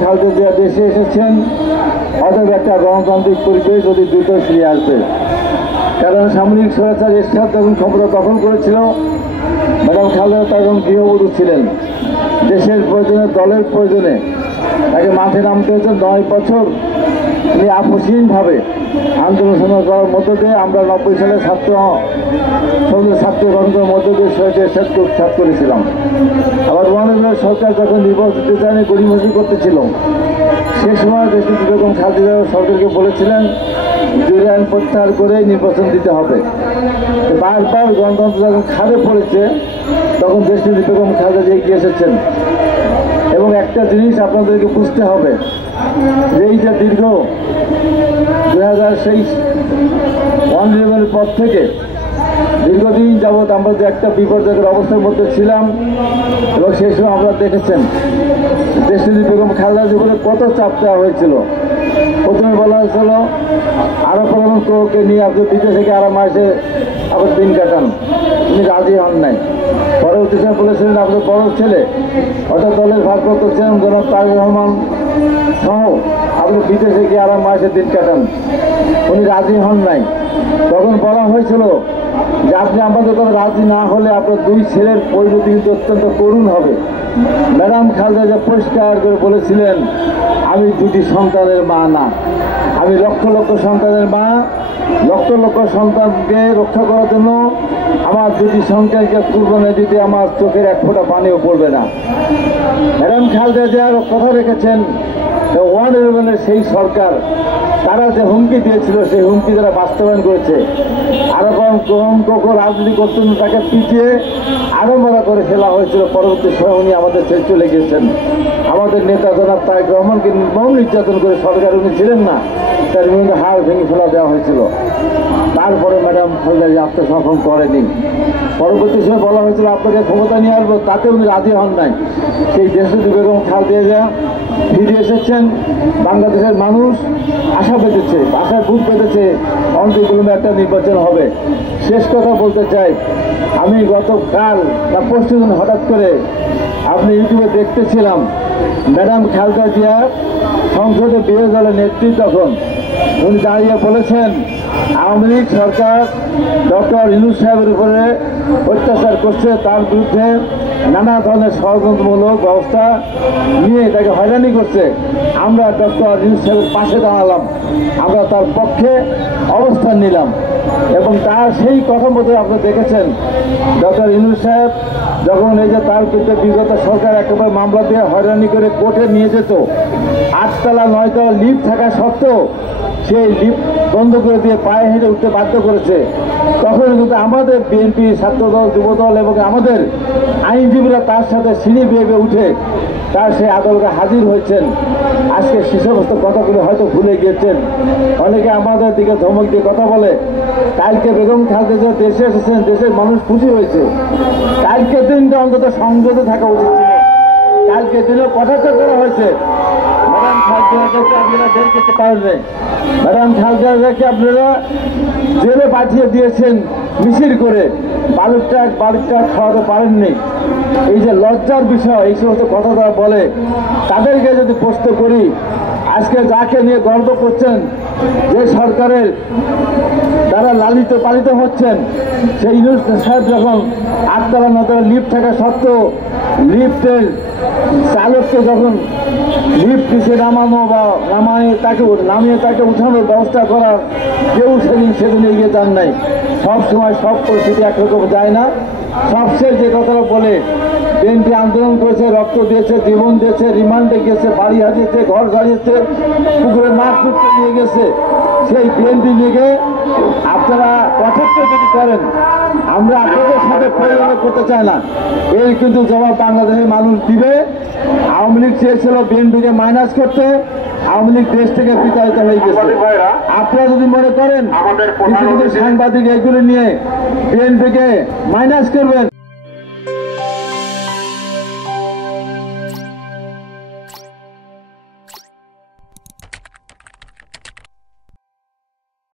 খালেদা জিয়া দেশে এসেছেন, অতএব একটা গণতান্ত্রিক পরিবেশ যদি দ্রুত ফিরে আসবে। কারণ সামরিক স্বৈরাচার এরশাদ যখন ক্ষমতা দখল করেছিল, ম্যাডাম খালেদা তখন গৃহবধূ ছিলেন। দেশের প্রয়োজনে, দলের প্রয়োজনে তাকে মাঠে নামতে হয়েছে। 9 বছর তিনি আপসহীনভাবে আন্দোলন সংগ্রাম করার মধ্য দিয়ে আমরা 90 সালে ছাত্র গঠনের মধ্য দিয়ে শহীদ এরশাদকে উৎখাত করেছিলাম। আবার মহানগর সরকার যখন নির্বাচিত চায়নি গড়িমসি করতেছিল, সে সময় দেশে বেগম খালেদা সরকারকে বলেছিলেন জুরি আইন প্রত্যাহার করে নির্বাচন দিতে হবে। বারবার গণতন্ত্র যখন খাদে পড়েছে, তখন দেশটির বেগম খালেদা জিয়া এগিয়ে এসেছেন। এবং একটা জিনিস আপনাদেরকে বুঝতে হবে যে এই যে দীর্ঘ 2023 11 পর থেকে দীর্ঘদিন যাবৎ আমরা যে একটা বিপর্যয়ের অবস্থার মধ্যে ছিলাম, এবং সেই সময় আপনারা দেখেছেন দেশটির বেগম খালেদা জীবনে কত চাপ দেওয়া হয়েছিল। প্রথমে বলা হয়েছিল আরো প্রধানকে নিয়ে আপনি বিদেশ থেকে আরাম আসে আবার দিন কাটান, তিনি রাজি হন নাই। পরবর্তী সময় বলেছিলেন আপনার বড় ছেলে অর্থাৎ দলের ভারপ্রাপ্ত চেয়ারম্যান জনাব তারেক রহমান সহ আপনি বিদেশে গিয়ে আরাম আসে দিন কাটান, উনি রাজি হন নাই। তখন বলা হয়েছিল যে আপনি আমাদের কোনো রাজি না হলে আপনার 2 ছেলের পরিণতি কিন্তু অত্যন্ত করুণ হবে। ম্যাডাম খালেদা জিয়া পরিষ্কার করে বলেছিলেন আমি 2টি সন্তানের মা না, আমি লক্ষ লক্ষ সন্তানের মা। লক্ষ লক্ষ সন্তানকে রক্ষা করার জন্য আমার 2টি সন্তানকে কুরবানি দিতে আমার চোখের এক ফোঁটা পানিও পড়বে না। ম্যাডাম খালেদা জিয়া কথা রেখেছেন। 111 সেই সরকার তারা যে হুমকি দিয়েছিল, সেই হুমকি তারা বাস্তবায়ন করেছে। আরো কম রাজনীতি করতেন, তাকে পিছিয়ে আরো মারা করে ফেলা হয়েছিল। পরবর্তী সময় উনি আমাদের ছেড়ে চলে গেছেন। আমাদের নেতা জনাব তারেক রহমানকে নির্মম নির্যাতন করে সরকার উনি ছিলেন না, তার বিরুদ্ধে হাড় ভেঙে ফেলা দেওয়া হয়েছিল। তারপরে ম্যাডাম খালেদা জিয়া আত্মসমর্পণ করেনি। পরবর্তী সময় বলা হয়েছিল আপনাকে ক্ষমতা নিয়ে আসবো, তাতে উনি রাজি হন নাই। সেই দেশটি বেগম খালেদা জিয়া ফিরে এসেছেন। বাংলাদেশের মানুষ আশা পেতেছে, আশায় বুক পেতেছে অনতিবিলম্বে একটা নির্বাচন হবে। শেষ কথা বলতে চাই, আমি গতকাল বা পরশু দিন হঠাৎ করে আপনি ইউটিউবে দেখতেছিলাম ম্যাডাম খালেদা জিয়া সংসদে বিরোধী দলের নেত্রী, তখন উনি দাঁড়িয়ে বলেছেন আওয়ামী লীগ সরকার ডক্টর ইউনূস সাহেবের উপরে অত্যাচার করছে, তার বিরুদ্ধে নানা ধরনের ষড়যন্ত্রমূলক ব্যবস্থা নিয়ে তাকে হয়রানি করছে। আমরা ডক্টর ইউনূস সাহেবের পাশে দাঁড়ালাম, আমরা তার পক্ষে অবস্থান নিলাম। এবং তার সেই কথা মতো আপনি দেখেছেন ডক্টর ইউনূস সাহেব যখন এই যে তার বিরুদ্ধে বিগত সরকার একেবারে মামলা দিয়ে হয়রানি করে কোর্টে নিয়ে যেত, 8তলা 9তলা লিফট থাকা সত্ত্বেও সেই লিফট বন্ধ করে দিয়ে পায়ে হেঁটে উঠতে বাধ্য করেছে। তখন কিন্তু আমাদের বিএনপি, ছাত্রদল, যুবদল এবং আমাদের আইনজীবীরা তার সাথে সিঁড়ি বেয়ে উঠে তার সেই আদালতে হাজির হয়েছেন। আজকে সে সমস্ত কথাগুলো হয়তো ভুলে গিয়েছেন। অনেকে আমাদের দিকে ধমক দিয়ে কথা বলে। কালকে বেগম খালেদা জিয়া দেশে এসেছেন, দেশের মানুষ খুশি হয়েছে। কালকে দিনটা অন্তত সংযতে থাকা উচিত ছিল। কালকে দিনেও কটাক্ষ করা হয়েছে। ম্যাডাম খালেদাকে আপনারা জেল করতে পারেন, ম্যাডাম খালেদাকে আপনারা জেলে পাঠিয়ে দিয়েছেন মিছিল করে, বালুর ট্রাক খাওয়াতে পারেননি। এই যে লজ্জার বিষয়, এই সমস্ত কথা তারা বলে, তাদেরকে যদি প্রশ্ন করি আজকে যাকে নিয়ে গর্ব করছেন, যে সরকারের তারা লালিত পালিত হচ্ছেন, সেই ইউনূস সাহেব যখন 8তলা 9তলা লিফট থাকা সত্ত্বেও লিফটের চালককে যখন লিফট নিচে নামানো বা নামিয়ে তাকে উঠানোর ব্যবস্থা করার কেউ সেদিন এগিয়ে যান নাই। সব সময় সব পরিস্থিতি একরকম যায় না। সবশেষ যে কথাটা বলে বিএনপি আন্দোলন করেছে, রক্ত দিয়েছে, জীবন দিয়েছে, রিমান্ডে গেছে, বাড়ি হারিয়েছে, ঘর হারিয়েছে, পুকুরে মাছ ধরতে নিয়ে গেছে, সেই বিএনপি লিগে আপনারা কটাক্ষ যদি করেন, আমরা আপনাদের সাথে পরিচালনা করতে চাই না। এর কিন্তু জবাব বাংলাদেশের মানুষ দিবে। আওয়ামী লীগ চেয়েছিল বিএনপিকে মাইনাস করতে, আওয়ামী লীগ দেশ থেকে বিতাড়িত হয়ে গেছে। আপনারা যদি মনে করেন কিছু কিছু সাংবাদিক এগুলো নিয়ে বিএনপিকে মাইনাস করবেন,